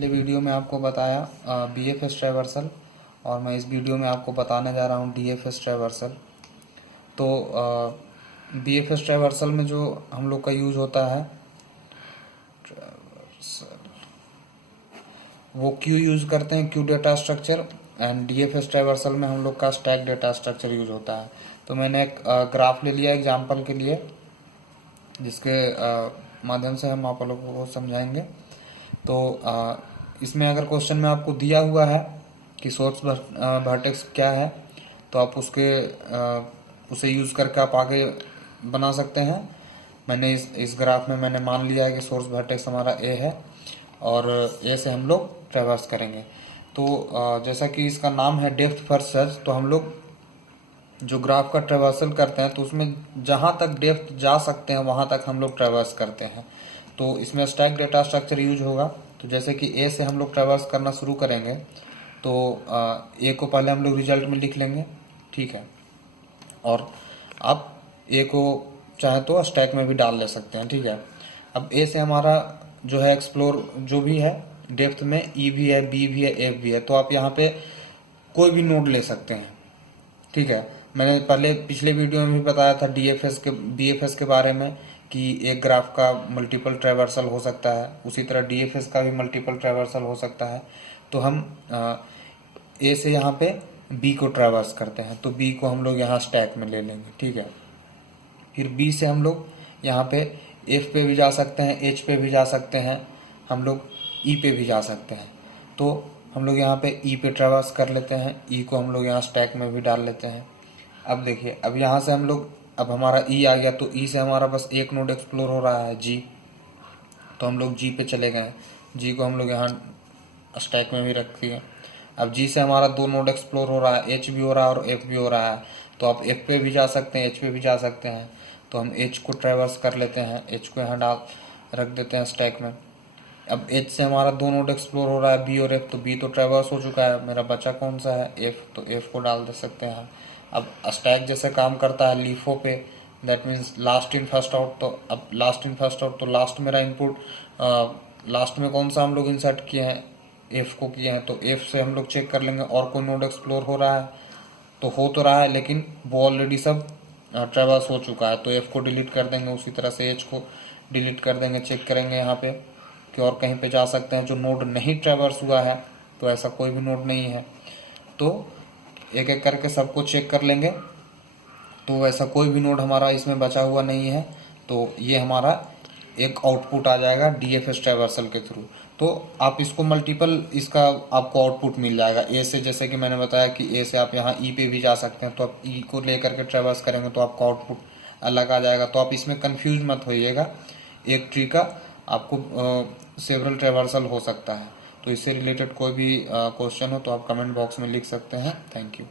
पिछले वीडियो में आपको बताया BFS ट्रैवर्सल, और मैं इस वीडियो में आपको बताने जा रहा हूँ DFS ट्रैवर्सल। तो BFS ट्रैवर्सल में जो हम लोग का यूज होता है वो क्यू यूज करते हैं, Q data structure, and DFS traversal में हम लोग का स्टैक डेटा स्ट्रक्चर यूज होता है। तो मैंने एक ग्राफ ले लिया एग्जाम्पल के लिए, जिसके माध्यम से हम आप लोगों को समझाएंगे। तो इसमें अगर क्वेश्चन में आपको दिया हुआ है कि सोर्स वर्टेक्स क्या है, तो आप उसे यूज़ करके आप आगे बना सकते हैं। मैंने इस ग्राफ में मैंने मान लिया है कि सोर्स वर्टेक्स हमारा ए है, और ए से हम लोग ट्रैवर्स करेंगे। तो जैसा कि इसका नाम है डेप्थ फर्स्ट सर्च, तो हम लोग जो ग्राफ का ट्रैवर्सल करते हैं तो उसमें जहाँ तक डेप्थ जा सकते हैं वहाँ तक हम लोग ट्रैवर्स करते हैं। तो इसमें स्टैक डेटा स्ट्रक्चर यूज होगा। तो जैसे कि ए से हम लोग ट्रैवर्स करना शुरू करेंगे, तो ए को पहले हम लोग रिजल्ट में लिख लेंगे, ठीक है। और आप ए को चाहे तो स्टैक में भी डाल ले सकते हैं, ठीक है। अब ए से हमारा जो है एक्सप्लोर जो भी है डेप्थ में, ई भी है, बी भी है, एफ भी है, तो आप यहाँ पे कोई भी नोड ले सकते हैं, ठीक है। मैंने पहले पिछले वीडियो में भी बताया था BFS के बारे में कि एक ग्राफ का मल्टीपल ट्रैवर्सल हो सकता है, उसी तरह DFS का भी मल्टीपल ट्रैवर्सल हो सकता है। तो हम ए से यहाँ पे बी को ट्रैवर्स करते हैं, तो बी को हम लोग यहाँ स्टैक में ले लेंगे, ठीक है। फिर बी से हम लोग यहाँ पे एफ पे भी जा सकते हैं, एच पे भी जा सकते हैं, हम लोग ई पे भी जा सकते हैं। तो हम लोग यहाँ पे ई पे ट्रैवर्स कर लेते हैं, ई को हम लोग यहाँ स्टैक में भी डाल लेते हैं। अब देखिए, अब यहाँ से हम लोग, अब हमारा ई आ गया, तो ई से हमारा बस एक नोड एक्सप्लोर हो रहा है जी, तो हम लोग जी पे चले गए। जी को हम लोग यहाँ स्टैक में भी रख दिए। अब जी से हमारा दो नोड एक्सप्लोर हो रहा है, एच भी हो रहा है और एफ भी हो रहा है, तो आप एफ पे भी जा सकते हैं, एच पे भी जा सकते हैं। तो हम एच को ट्रैवर्स कर लेते हैं, एच को यहाँ डाल रख देते हैं स्टैक में। अब एच से हमारा दो नोड एक्सप्लोर हो रहा है, बी और एफ, तो बी तो ट्रैवर्स हो चुका है, मेरा बचा कौन सा है, एफ, तो एफ को डाल दे सकते हैं। अब स्टैक जैसे काम करता है लीफो पे, that means last in first out. तो अब लास्ट इन फर्स्ट आउट, तो लास्ट मेरा इनपुट लास्ट में कौन सा हम लोग इंसर्ट किए हैं, एफ को किए हैं, तो एफ से हम लोग चेक कर लेंगे और कोई नोड एक्सप्लोर हो रहा है, तो हो तो रहा है लेकिन वो ऑलरेडी सब ट्रैवर्स हो चुका है, तो एफ को डिलीट कर देंगे। उसी तरह से एच को डिलीट कर देंगे, चेक करेंगे यहाँ पे कि और कहीं पे जा सकते हैं जो नोड नहीं ट्रैवर्स हुआ है, तो ऐसा कोई भी नोड नहीं है। तो एक एक करके सबको चेक कर लेंगे, तो ऐसा कोई भी नोड हमारा इसमें बचा हुआ नहीं है। तो ये हमारा एक आउटपुट आ जाएगा DFS ट्रैवर्सल के थ्रू। तो आप इसको मल्टीपल, इसका आपको आउटपुट मिल जाएगा ए से, जैसे कि मैंने बताया कि ए से आप यहाँ ई पे भी जा सकते हैं, तो आप ई को लेकर के ट्रैवर्स करेंगे तो आपका आउटपुट अलग आ जाएगा। तो आप इसमें कंफ्यूज मत होइएगा, एक ट्री का आपको सेवरल ट्रैवर्सल हो सकता है। तो इससे रिलेटेड कोई भी क्वेश्चन हो तो आप कमेंट बॉक्स में लिख सकते हैं। Thank you.